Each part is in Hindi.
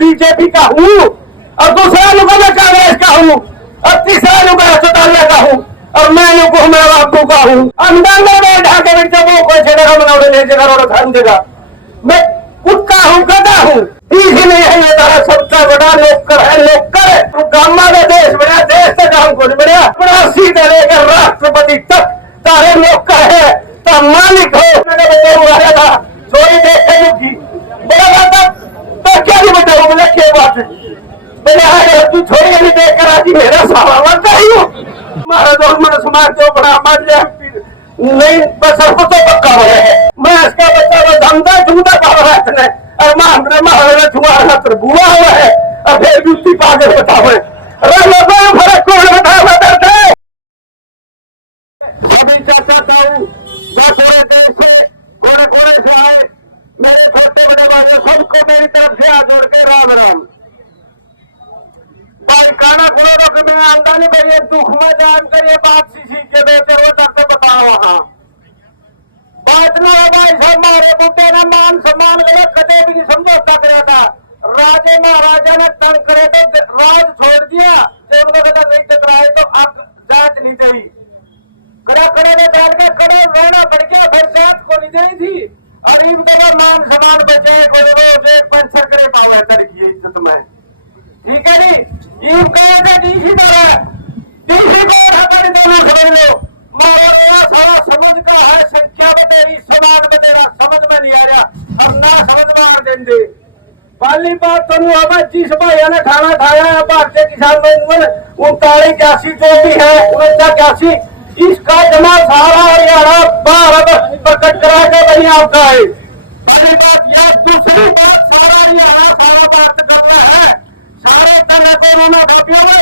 बीजेपी का हूँ, और दूसरा नुका मैं कांग्रेस का हूँ, और तीसरा नुका चौटाला का हूँ, और मैं नुको मैं बाबू का हूँ। अंदाजा में ढाके में जब कोई जगह बनाओ ले जगह और धर्म जगह मैं कुत्ता हूँ, गधा हूँ। इसीलिए यही होता है सबसे बड़ा नौकर है, नौकर है। गामा का देश बनया, देश तक हमको नहीं बनया, अपना सीधे लेकर राष्ट्रपति तक तारे नौकर है। तो मालिक हो बचे हुआ था छोड़ी देख के दुखी बोला था तो क्या नहीं बताऊ, बोला क्या बात बोले अरे तू छोड़ी नहीं देख कर आज मेरा सवाल चाहिए हमारा जो मन समाज जो बड़ा मान जाए नहीं बस तो पक्का हो है। मैं इसका बच्चा वो जमदा झूठा पावा है इतने और मां तुम्हारा हाथ बुआ हुआ है और फिर भी उतनी पागल बताओ है फर्क को बता अभी चाहता हूँ पूरे देश से कोने कोने से आए मेरे छोटे बड़े भाइयों सबको मेरी तरफ से हाथ जोड़ के राम राम। भाई खाना खोलो कि मैं आमदनी करिए दुख में जान करिए बात सीख के दो चार वो तक बताओ वहां बात लो भाई सब मारे बुढ़े ना मान सम्मान गलत कदे भी नहीं समझौता कराया था। राजे महाराजा ने तंग करे तो राज छोड़ दिया जब उनका कदम नहीं टकराए तो अब जांच नहीं गई कड़ा कड़े में जान के कड़े रहना पड़ गया फिर जांच को नहीं दी थी। और इन दो मान सम्मान बचाए को रोज एक पंचर करे पाओ है तड़की इज्जत में ठीक है नहीं ईव कहे तो डीसी मारा डीसी को उठाकर दोनों समझ लो मारा रोया सारा समझ का है संख्या बतेरी समान बतेरा समझ में नहीं आ रहा और ना समझ में आ देंगे। पहली बात तो अब जिस भाई ने ठाना ठाया है भारतीय किसान यूनियन 3981 जो भी है 3981 इसका जमा सारा हरियाणा भारत प्रकट करा के वही आपका है। पहली बात यह दूसरी बात सारा हरियाणा सारा भारत कर रहा है सारे तरह को रोना खापिया हुए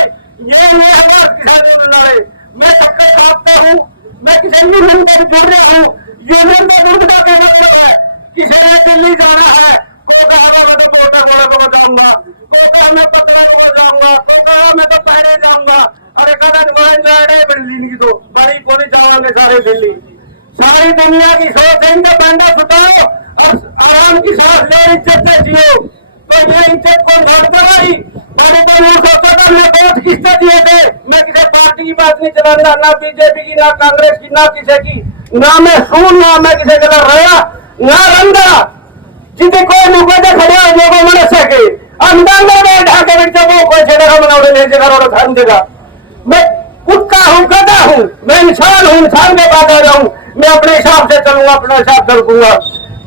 ये हजार किसान यूनियन मैं टक्कर खापता हूँ मैं किसी यूनियन में जोड़ रहा हूँ यूनियन में दूध का कहना बोल है किसी ने दिल्ली जाना है को कहा मैं तो मोटा घोड़ा को जाऊंगा को कहा मैं पतला को जाऊंगा को कहा मैं तो पहले जाऊंगा अरे कदा मान जाए दिल्ली की तो बड़ी को नहीं जावांगे सारे दिल्ली सारी दुनिया की सोच है इनका बंदा छुटाओ और आराम की सांस लो इज्जत से जियो। तो ये इज्जत को नोटते भाई पानी तो यूं सोचता था मैं वोट किसने दिए थे मैं किसी पार्टी की बात नहीं चलाना ना बीजेपी की ना कांग्रेस की ना किसी की ना मैं सुन ना मैं किसी के रहा ना रंदा जिसे कोई नुकते खड़े हो जो को मन सके अंदाजा में ढाके में जब कोई जगह बनाओ ले जगह और धर्म जगह मैं कुत्ता हूँ गधा हूँ मैं इंसान हूँ इंसान के पास आ रहा हूँ मैं अपने हिसाब से चलूंगा अपने हिसाब से रखूंगा।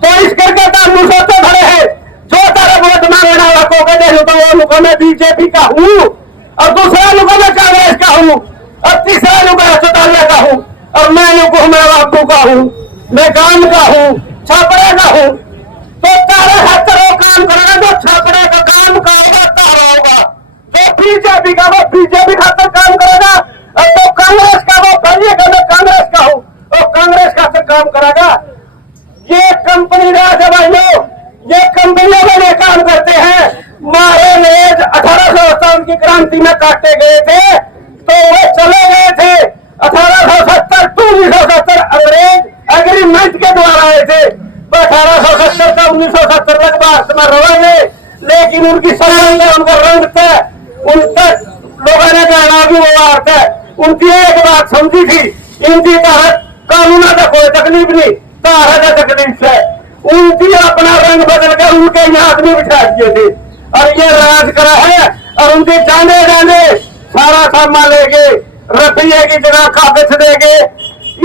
तो इसके कहता हूँ सोचो खड़े है जो तारा वोट मांगना वाला को कहते तो वो नुका मैं बीजेपी का हूँ और दूसरा नुका मैं कांग्रेस का हूँ और तीसरा नुका चौटाला का हूँ और मैं नुको मैं बाबू का हूँ मैं गांव का हूँ छापड़े का हूँ। तो तारे खातर वो काम करेगा जो छापड़े का काम का होगा तारा होगा जो बीजेपी का वो बीजेपी खातर काम करेगा और तो कांग्रेस का वो कहिए कि मैं कांग्रेस का हूँ और कांग्रेस खातर काम करेगा। ये कंपनी राज है भाइयों ये कंपनियों में ये काम करते हैं मारे रोज 1857 की क्रांति में काटे गए थे तो वो चले गए थे 1870 टू 1970 अंग्रेज एग्रीमेंट के द्वारा आए थे 1870 का 1970 तक भारत में रहेंगे लेकिन उनकी सरकार है उनका रंग था उनका लोगों ने कहना होगी वो भारत है उनकी एक बात समझी थी इनकी तहत कानून का कोई तकलीफ नहीं तारा का तकलीफ है उनकी अपना रंग बदल कर उनके यहाँ आदमी बिठा दिए थे और ये राज करा है और उनकी चांदे गांधे सारा सामान लेके रुपये की जगह कागज देंगे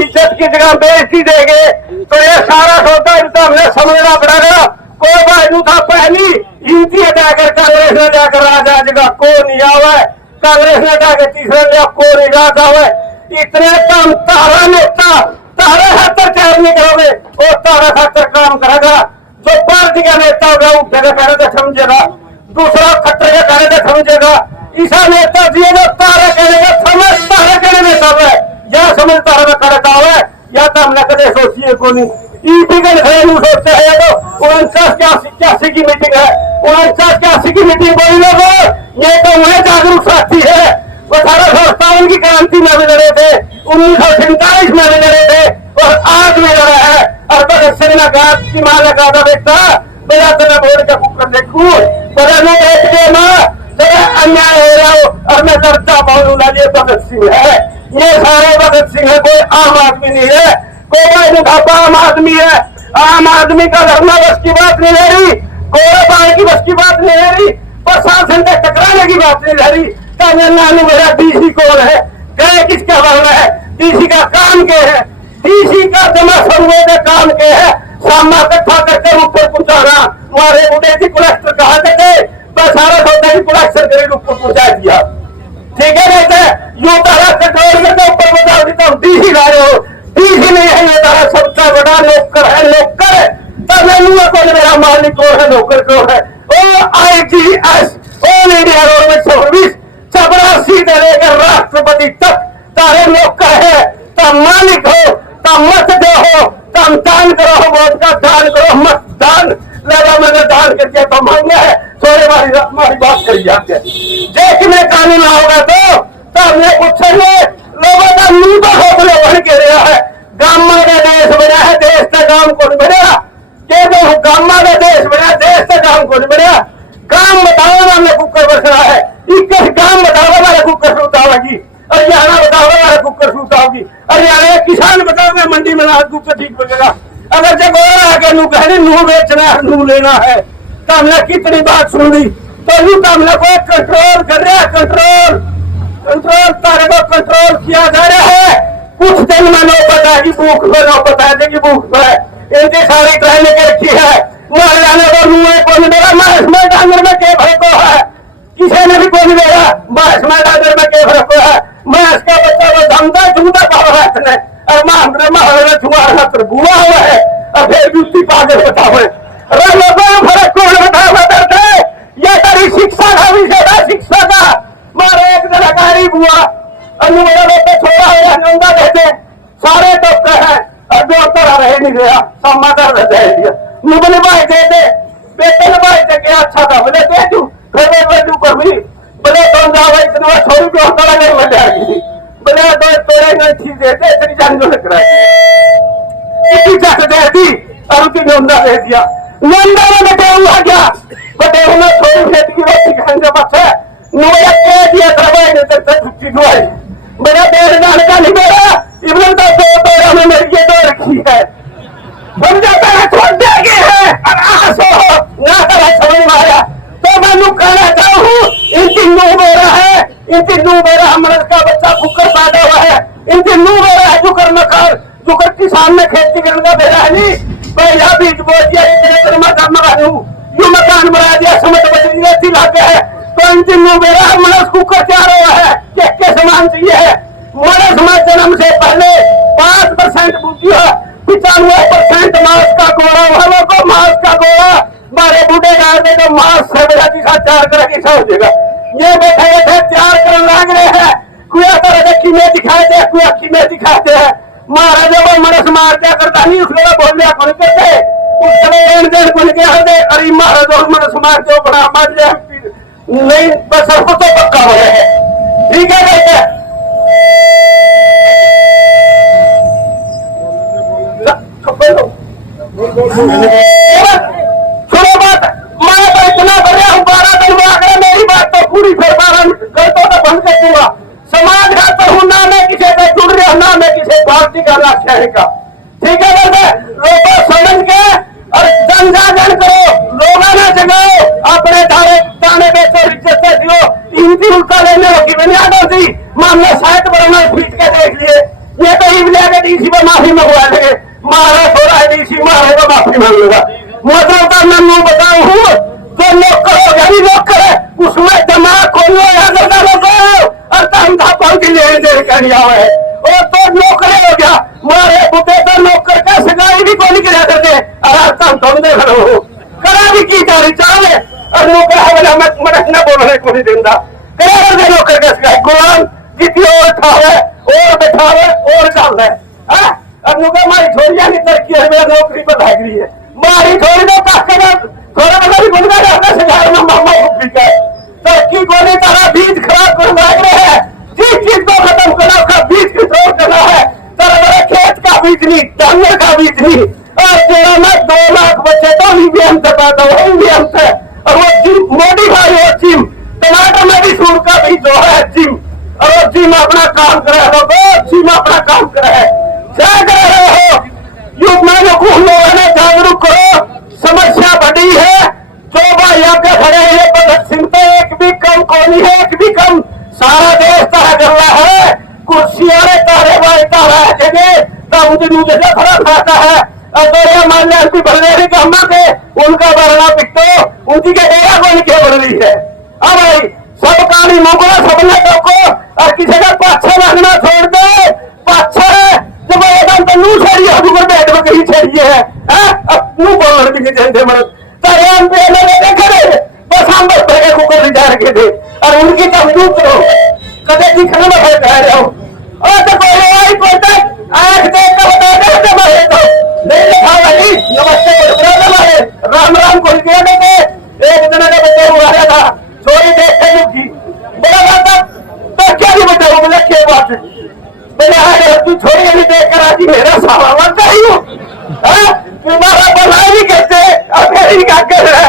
इज्जत की जगह बेइज्जती देंगे तो ये सारा सौदा इनका हमें समझना पड़ेगा। कोई बाजू था पहली इनकी हटाकर कांग्रेस ने लेकर राजा जगह को नहीं आवे कांग्रेस ने हटाकर तीसरा लिया को नहीं राजा हुए इतने तम तारा नेता तारे खातर तैयार नहीं करोगे और तारा खातर काम करेगा। जो पार्टी का नेता होगा वो जगह कहने से समझेगा दूसरा खट्टर का कहने से समझेगा ईसा नेता दिए तो तारा कहने से समझ तारा कहने देता है या समझ तारा में करता है या तो हमने कदे सोचिए को नहीं ईपीगन सोचा है या तो 49-81 की मीटिंग है 49-81 की मीटिंग बोली लोग ये तो उन्हें जागरूक साथी है 1857 की क्रांति में भी लड़े थे 1947 में भी लड़े थे और आज भी लड़ा है और भगत सिंह ने कहा कि मां ने कहा था बेटा बड़ा तना बोर्ड का कुकर देखू बड़ा लोग अन्याय हो रहा हो और मैं लड़ता पाऊँ ना, ये भगत सिंह है, ये सारे भगत सिंह है, कोई आम आदमी नहीं है, कोई मुठापा आम आदमी है। आम आदमी का धरना बस की बात नहीं रह रही, गोले बाढ़ की बस की बात नहीं रह रही, प्रशासन से टकराने की बात नहीं रह रही। तमिलनाडु मेरा डीसी कौन है, गए किसका बहाना है, डीसी का काम क्या है, डीसी का जमा सर्वे का काम क्या है, सामा इकट्ठा करके ऊपर पहुंचाना। हमारे बुढ़े जी कलेक्टर कहा करते बस सारा सोचा कि कलेक्शन करे ऊपर पहुंचा दिया, ठीक है कहते यू तारा कंट्रोल करके ऊपर पहुंचा देता हूँ, डीसी ला रहे हो, डीसी नहीं है, ये तारा सबसे बड़ा नौकर है, नौकर है। तब कौन मेरा मालिक कौन है, नौकर कौन है, ओ IGS all India government service, चपरासी से लेकर राष्ट्रपति तक तारे नौकर है। तब मालिक हो, तब मत दो हो, तब दान करो, वोट का दान करो, मत दान लगा मैंने दान कर दिया तो मांगे है, थोड़े हमारी बात करी जाती है। जे कि मेरे कानून होगा तो तब ने पूछेंगे लोगों का मुंह तो खोदले बन के रहा है, गामा का देश बना है, देश का काम को नहीं बढ़िया, ये तो गामा का देश बना, देश का काम को नहीं बढ़िया। काम बताओ वाला कुकर बस रहा है, 21 काम बताओ वाला कुकर सुतावेगी, हरियाणा बताओ वाला कुकर सुताओगी, हरियाणा किसान बताओगे मंडी में ना कुकर ठीक बनेगा। अगर जब आके नू कहने नू बेचना है, नू लेना है, तो हमने कितनी बात सुन ली, तो यू तो हमने कोई कंट्रोल कर रहा है, कंट्रोल कंट्रोल तारे को कंट्रोल किया जा रहा है। कुछ दिन में नौबत आएगी भूख पे, नौबत आ जाएगी भूख पे, इनकी सारी ट्रेनिंग के रखी है। महिलाने को नूए को मेरा मांस में डांगर में के भर को है, किसी ने भी कौन मेरा मांस में डांगर में के भर को है, मांस का बच्चा वो जमदा झूठा पावा है इतने, और मां तुम्हारा बुआ हुआ है, और फिर ब्यूटी पागल बताओ है फर्क को बताओ करते, ये तेरी शिक्षा का विषय था, शिक्षा का मारे एक दलाकारी बुआ मेरा बेटे छोड़ा हुआ नौंदा देते सारे डॉक्टर है, और बेहतर रहे नहीं रहा समाधान रह दिया नुबले भाई देते बेटे ने भाई देखे अच्छा था बोले दे दू घर में बैठू कर भी बोले तुम जा भाई इतना थोड़ी बेहतर अगर मैं आ गई थी बोले तो तोड़े नहीं देते इतनी जान जो लग रहा है इतनी दे दी और उसकी नौंदा दे दिया। नौंदा में बेटे हुआ क्या बेटे उन्हें थोड़ी बेटी की रोटी खाने से बच्चा नोया कह दिया था भाई ने तेरे से छुट्टी दुआई बोला तेरे जानता नहीं मेरा इब्राहिम तो तोड़ा में मेरी ये तो रखी है समझा तेरा छोड़ देगी है आसो ना तेरा समझ में आया तो मैं यूं कहना चाहूँ इनकी नू मेरा है, इनकी नू मेरा हमने का बच्चा कुकर पैदा हुआ है, इनकी नू मेरा है जुकर मकर जुकर किसान में खेती करने का मेरा है नहीं भाई यहाँ बीज बो दिया इतने मकानू यू मकान बना दिया समझ बदली रहती लागे है तो इनकी नू मेरा हमने कुकर तैयार हुआ है के सामान चाहिए है। हमारे समाज जन्म से पहले 5% बुद्धि है, 95% मांस का गोला वालों को मांस का गोला हमारे बूढ़े यार ने तो मांस से बजाती साथ तैयार करेगी समझेगा ये बैठे बैठे तैयार करने लग रहे हैं कोई तरह के कीमे दिखाते हैं कोई अखी में दिखाते हैं महाराज वो मनस मारते करता नहीं उसने बोल लिया कौन कहते उसके लेन देन कौन के हृदय अरे महाराज और मनस मारते बड़ा मान लिया नहीं बस सर्फ तो पक्का हो रहे हैं ठीक है बेटे सुनो बात मैं तो इतना कर रहा हूँ 12 दिन में अगर मेरी बात तो पूरी फिर 12 मिनट कर तो बंद कर दूंगा। समाज का तो हूँ ना मैं किसी से जुड़ रहा ना मैं किसी पार्टी का ना शहर का ठीक है वैसे लोगों समझ के और जन जागरण करो लोगों ना जगाओ अपने दाने बेचो इज्जत से दियो इनकी उल्टा लेने की बुनियाद होती मामला शायद बरमल पीट के देख लिए ये तो इवलिया के डीसी पर माफी मंगवा लेंगे मारा थोड़ा डीसी मारे को माफी मांग लेगा मतलब तो मैं नो बताऊ हूँ जो लोग करोगे नहीं लोग करे उसमें दिमाग खोलो और तम था पहुंच लेन देन करनी है और तो नौकरी हो गया मारे बुटे तो नौकर का सगाई भी कोई नहीं करते और तम तुम देख रहे हो करा भी की तारी चाले और नु कहे मेरा मटक न बोलने को नहीं देंदा करे नौकर का सगाई गुलाम जितनी और उठावे और बैठावे और गाल है हां अब नु कहे मारी छोरियां की तरक्की है मेरा नौकरी पर लाग रही है मारी छोड़ दो काके थोड़ा मतलब भी गुनगा रहता से घर में मामा को पीका तरक्की को नहीं तारा बीज खराब कर लाग रहे हैं जिस चीज को खत्म करना उसका बीज कंट्रोल करना है तेरा मेरा खेत का बीज नहीं डांगर का बीज नहीं और तेरा में 2 लाख बच्चे तो ईवीएम से पैदा हुए ईवीएम से और वो जिम मॉडिफाई हो जिम टमाटर में भी सीमा अपना काम करे लोगो, सीमा अपना काम करे। क्या कर रहे हो? युग में लोग लोगों ने जागरूक करो, समस्या बड़ी है। जो भाई आगे खड़े हैं भगत सिंह तो एक भी कम कोनी है, एक भी कम। सारा देश तारा कर रहा है, कुर्सियां तारे भाई तारा जगह तम जी जगह थोड़ा खाता है। अब तो ये मान लिया एमपी भरने रहे कि अम्मा के उनका भरना पिट्टो उनकी के डेरा को लिखे बढ़ रही है। अब भाई सब कहानी मोको सबने टोको और किसी का पाछा मांगना छोड़ दो। पाछा जब एकदम तो नू छोड़िए हम ऊपर बैठ में कहीं छेड़िए है नू बोलने भी नहीं देते मन तारे एमपी ने देखे रहे बस हम बस भर के कुकर से जा रखे थे और उनकी तम नू करो कदे दिखना में फर्क रह रहे हो। और तो कोई आंख देख कर बता दे मारे तो नहीं दिखावा जी। नमस्ते हमारे राम राम खोल गया करते एक दिन का बच्चे हुआ रहा था छोड़ी देख कर दुखी बोला था तो क्या नहीं बताऊं बोले क्या बात है बोले अरे तू छोड़ी नहीं देख कर आज मेरा साला लगता ही हूँ तुम्हारा भलाई नहीं करते और फिर इनका कर रहा है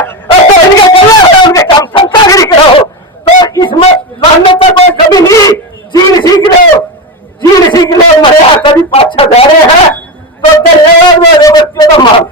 इनका कर रहा है उनके काम संसागरी करो तो इसमें लाने तक कोई कमी नहीं। जीन सीख लो मरे कभी पाछा जा रहे हैं तो धन्यवाद बच्चों का माफ